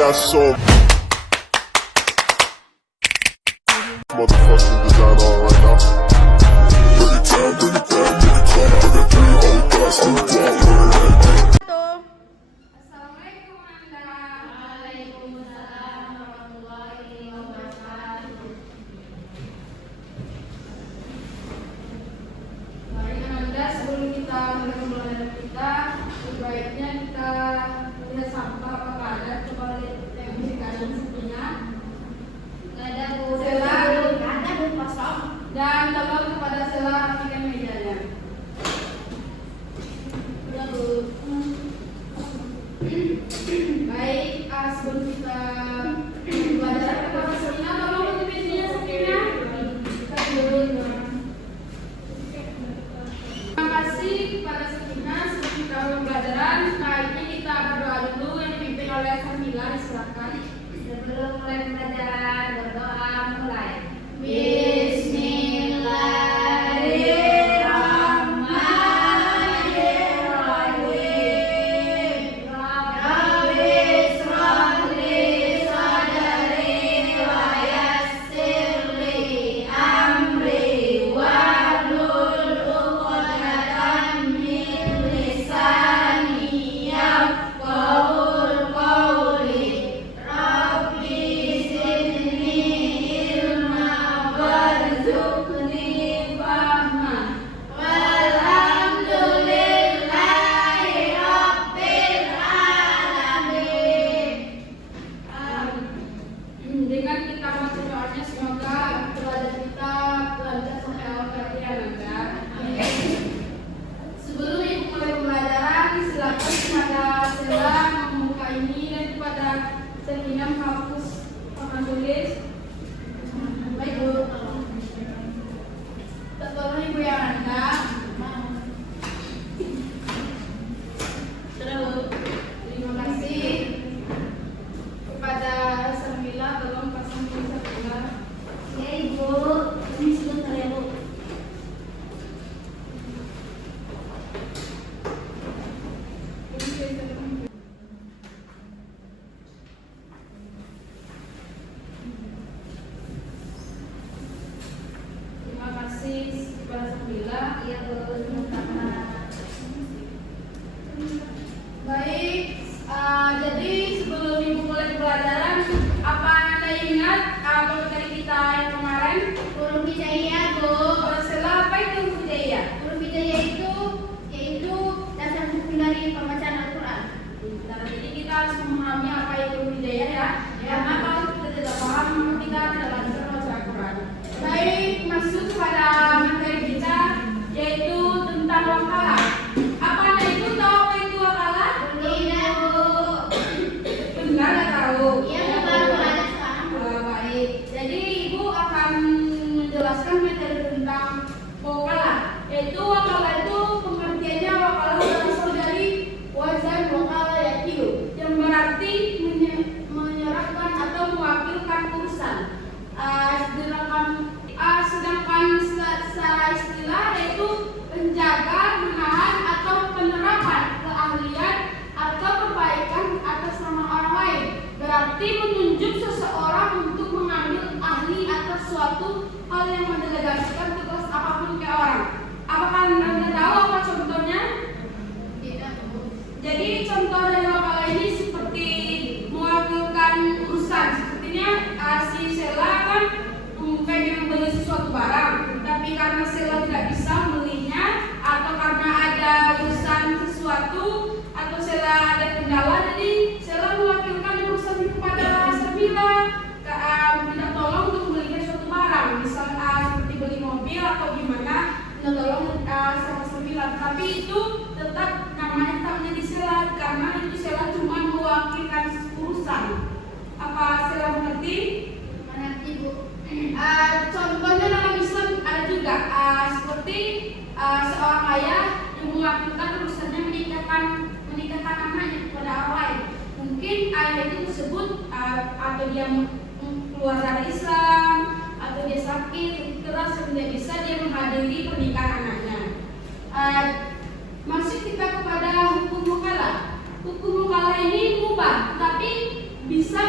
got so motherfucking design on right now. Bring it down, bring it down, bring it down. I got 3 old guys to walk right. Assalamualaikum Waalaikumsalam warahmatullahi wabarakatuh. Mari Anda, sebelum kita mulai kita, sebaiknya kita lihat sampah apakah ada. Coba lihat yang di kanan satunya. Ada Bu Sela, ada Bu kosong. Dan tolong kepada Sela rapikan mejanya. Udah Bu. Baik, sebelum kita belajar kepada Sakina, tolong tutup pintunya Sakina. Kita dulu. Terima kasih kepada Sakina. Sebelum kita pembelajaran, baiknya kita berdoa dulu yang dipimpin oleh Samila. Silakan. Sebelum mulai pembelajaran, berdoa mulai. Baik, jadi sebelum Ibu mulai pembelajaran, apa Anda ingat materi kita yang kemarin? Huruf hijaiyah, Bu. Sela, apa itu huruf hijaiyah? Huruf hijaiyah itu yaitu dasar hukum dari pembacaan Al-Quran. Jadi kita harus memahami apa itu huruf hijaiyah ya. Karena kalau kita tidak paham, maka kita tidak lancar membaca Al-Quran. Baik, masuk pada materi kita yaitu tentang wakalah. Apa Anda itu tahu apa itu wakalah? Tidak, Bu. Benar nggak tahu? Iya, baru belajar sekarang. Baik. Jadi Ibu akan menjelaskan materi tentang wakalah. Yaitu wakalah itu pengertiannya wakalah berasal dari wazan wakalah yakilu, yang berarti menyerahkan atau mewakilkan urusan. Sedangkan secara istilah yaitu penjaga, menahan atau penerapan keahlian atau perbaikan atas nama orang lain. Berarti menunjuk seseorang untuk mengambil ahli atas suatu hal yang mendelegasikan tugas apapun ke orang. Apakah Anda tahu apa contohnya? Tidak. Jadi contoh dari wakalah ini seperti mewakilkan urusan. Sepertinya si Sela kan pengen membeli sesuatu barang, tapi karena Sela tidak bisa membelinya, atau karena ada urusan sesuatu, atau Sela ada kendala, jadi Sela mewakilkan urusan itu kepada Samila, minta tolong untuk membelikan suatu barang, misalnya seperti beli mobil atau gimana, minta tolong sama Samila. Tapi itu tetap namanya tak menjadi Sela, karena itu Sela cuma mewakilkan urusan. Apa Sela mengerti? Mengerti, Bu. Contohnya dalam Islam ada juga seperti seorang ayah yang mewakilkan urusannya menikahkan anaknya kepada orang lain. Mungkin ayah itu tersebut atau dia keluar dari Islam atau dia sakit keras dan tidak bisa dia menghadiri pernikahan anaknya. Masuk kita kepada hukum mukalah. Hukum mukalah ini mubah, tapi bisa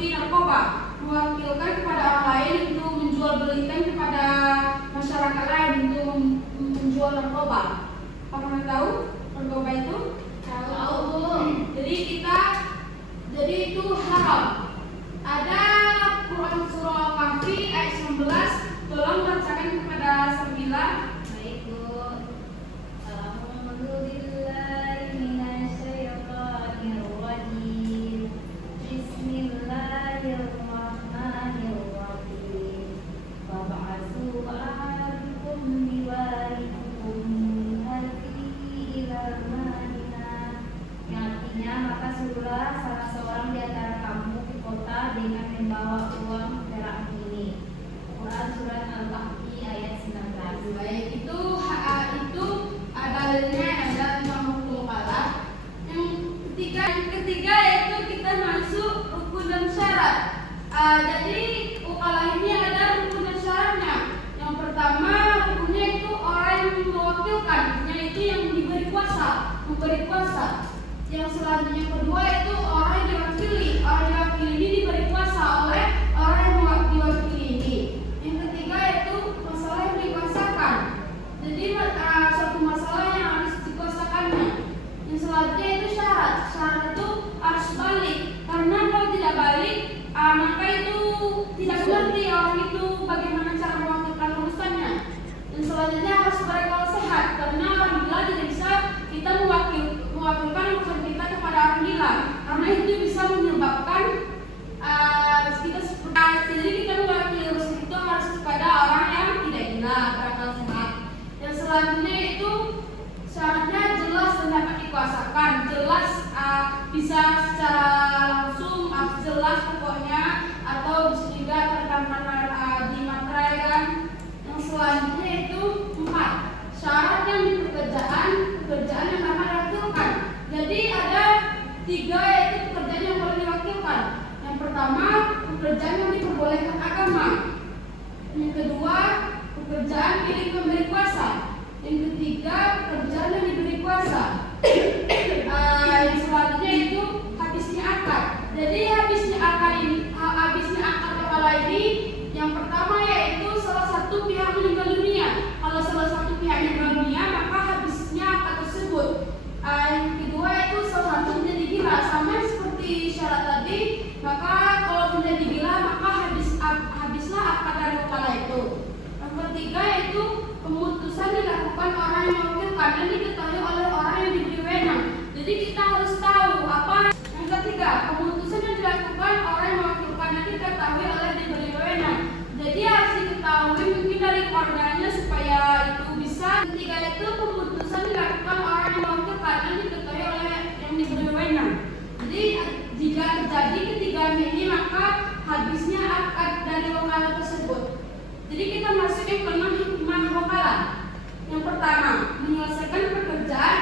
seperti narkoba, mewakilkan kepada orang lain untuk menjual belikan kepada masyarakat lain untuk menjual narkoba. Apakah tahu narkoba itu? Tahu. Jadi itu haram. Ada Quran surah Al-Kahfi ayat 19, tolong bacakan kepada Sabila. Baik, Bu. A'udzubillahi minasyaitonirrajim. Bismillahirrahmanirrahim. Wab'atsu ahadakum biwarikum min hadhihi ilal Madinah. Yang artinya, maka suruhlah salah seorang di antara kamu ke kota dengan membawa uang perak ini. Quran surat Al-Kahfi ayat 19. Baik, itu dalilnya ada Imam Hukum Kalah. Yang ketiga yaitu kita masuk rukun dan syarat. Jadi ukalah ini ada rukun dan syaratnya. Yang pertama rukunnya itu orang yang mewakilkan, yaitu yang diberi kuasa, memberi kuasa. Yang selanjutnya kedua itu orang yang diwakili. Orang yang diwakili ini diberi kuasa oleh orang yang diwakili ini. Yang ketiga itu masalah yang dikuasakan. Jadi suatu masalah yang harus dikuasakannya. Yang selanjutnya itu syarat. Syarat itu harus balik. Karena kalau tidak balik, maka itu tidak mengerti orang itu bagaimana cara mewakilkan urusannya. Yang selanjutnya harus berakal sehat. Karena orang gila tidak bisa kita mewakilkan urusan kita kepada orang gila. Karena itu bisa menyebabkan jadi kita mewakili urusan itu harus kepada orang yang tidak gila, berakal sehat. Yang selanjutnya itu syaratnya jelas dan dapat dikuasakan, jelas bisa secara langsung, jelas pokoknya, atau bisa juga tertanam di materai kan. Yang selanjutnya itu 4 syarat yang di pekerjaan yang dapat diwakilkan. Jadi ada 3 yaitu pekerjaan yang boleh diwakilkan. Yang pertama pekerjaan yang diperbolehkan agama. Yang kedua pekerjaan milik pemberi kuasa. Yang ketiga pekerjaan yang diberi kuasa. Yang selanjutnya itu habisnya akad. Jadi habisnya akad kepala ini yang pertama yaitu salah satu pihak meninggal dunia. Kalau salah satu pihak meninggal dunia maka habisnya akad tersebut. Yang kedua itu salah satu menjadi gila, sama seperti syarat tadi. Maka kalau menjadi gila maka habislah akad dari kepala itu. Yang ketiga yaitu pemutusan dilakukan orang yang mewakilkan dan diketahui oleh orang yang diberi wewenang. Jadi kita harus tahu apa. Yang ketiga, pemutusan yang dilakukan orang yang mewakilkan dan diketahui oleh diberi wewenang. Jadi harus diketahui mungkin dari keluarganya supaya itu bisa. Ketiga itu pemutusan dilakukan orang yang mewakilkan dan diketahui oleh yang diberi wewenang. Jadi jika terjadi ketiganya ini maka habisnya akad dari wakalah tersebut. Jadi kita masuk yang ke-6 hikmah wakalah. Yang pertama, menyelesaikan pekerjaan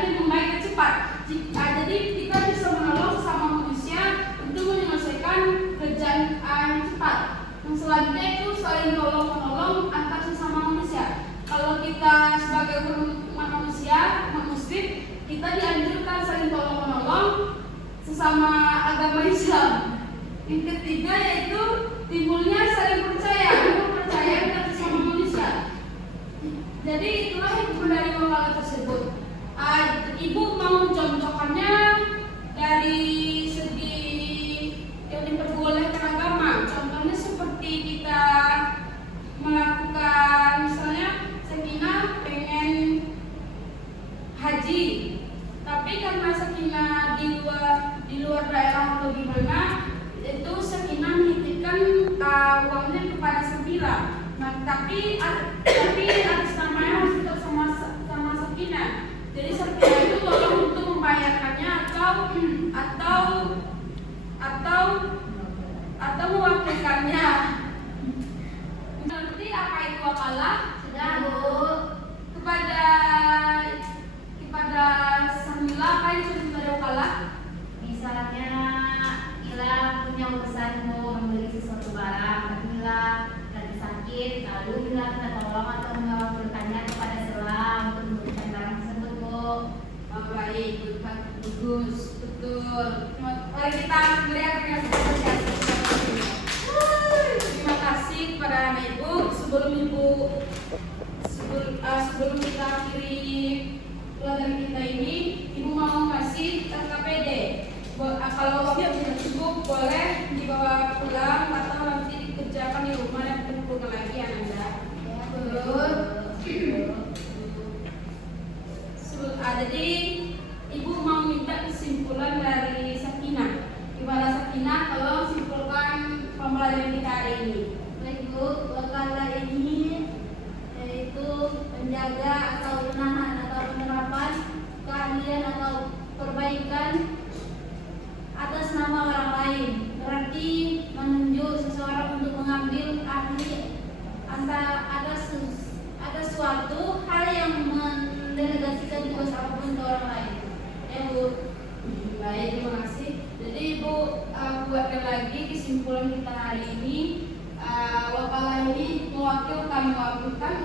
dengan baik dan cepat. Jadi kita bisa menolong sesama manusia untuk menyelesaikan pekerjaan yang cepat. Yang selanjutnya itu saling tolong-menolong antar sesama manusia. Kalau kita sebagai umat manusia, umat muslim, kita dianjurkan saling tolong-menolong sesama agama Islam. Yang ketiga yaitu timbulnya saling percaya antar sesama manusia. Jadi itulah hikmah dari wakalah tersebut. Ibu mau contohkannya dari segi yang diperbolehkan agama. Contohnya seperti kita melakukan misalnya Sakinah pengen haji, tapi karena Sakinah di luar daerah atau gimana, itu Sakinah menitipkan uangnya kepada Sabila. Nah, tapi atas namanya harus tetap sama Sakinah. Jadi Sakinah itu tolong untuk membayarkannya atau mewakilkannya. Nanti apa itu wakalah? Sudah, Bu. Kepada Samila apa yang sudah dari wakalah? Misalnya Ila punya urusan mau membeli sesuatu barang, tapi Ila lagi sakit, lalu Ila kita tolong atau mewakilkannya kepada Selam untuk memberikan barang tersebut, Bu. Baik, bagus, betul. Mari kita sebelum kita akhiri pelajaran kita ini, Ibu mau kasih KKPD. Kalau waktu tidak cukup, boleh dibawa pulang atau nanti dikerjakan di rumah dan kumpulkan lagi Anda. Jadi Ibu mau minta kesimpulan dari Sakinah. Gimana Sakinah? Tolong simpulkan pembelajaran kita hari ini. Baik Bu, wakalah ini yaitu penjaga atau penahan atau penerapan keahlian atau perbaikan atas nama orang lain. Berarti menunjuk seseorang untuk mengambil ahli atas suatu hal yang mendelegasikan tugas apapun ke orang lain. Ya Bu. Baik, terima kasih. Jadi Ibu buatkan lagi kesimpulan kita hari ini. Wakalah ini mewakilkan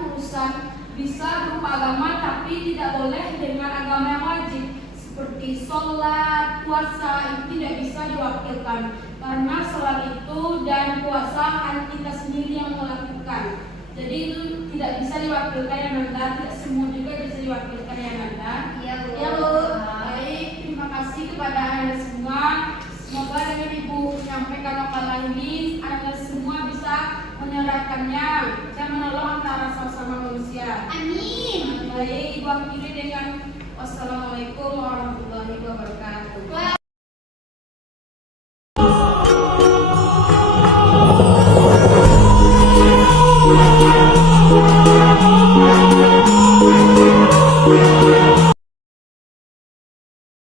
urusan bisa berupa agama tapi tidak boleh dengan agama yang wajib seperti sholat, puasa itu tidak bisa diwakilkan karena sholat itu dan puasa hanya kita sendiri yang melakukan. Jadi itu tidak bisa diwakilkan yang Anda, tidak semua juga bisa diwakilkan yang Anda. Iya Bu. Ya Bu. Baik, terima kasih kepada Anda semua. Semoga dengan Ibu menyampaikan wakalah ini, Anda semua bisa menerapkannya dan menolong antara sesama manusia. Amin. Baik, Ibu akhiri dengan wassalamualaikum warahmatullahi wabarakatuh.